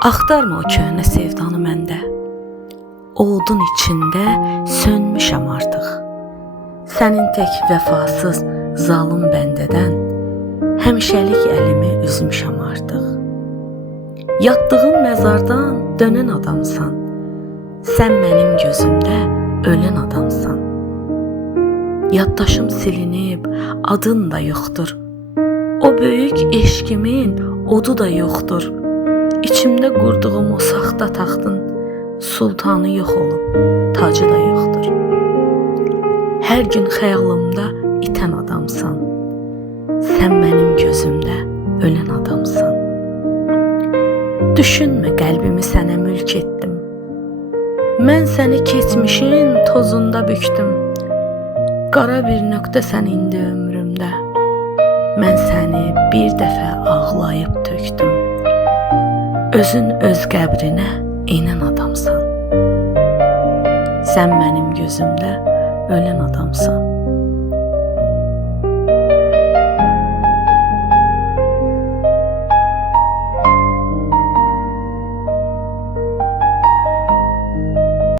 Axtarma o köhnə sevdanı məndə. Odun içində sönmüşəm artıq. Sənin tək vəfasız zalım bəndədən həmişəlik əlimi üzmüşəm artıq. Yatdığım məzardan dönən adamsan. Sən mənim gözümdə ölən adamsan. Yaddaşım silinib, adın da yoxdur. O böyük eşkimin odu da yoxdur. İçimdə qurduğum o saxta taxtın sultanı yox olub, tacı da yoxdur. Hər gün xəyalımda itən adamsan. Sən mənim gözümdə ölən adamsan. Düşünmə, qəlbimi sənə mülk etdim. Mən səni keçmişin tozunda bükdüm. Qara bir nöqtəsən indi ömrümdə. Mən səni bir dəfə ağlayıb tökdüm. Özün öz qəbrinə enən adamsan. Sən mənim gözümdə ölən adamsan.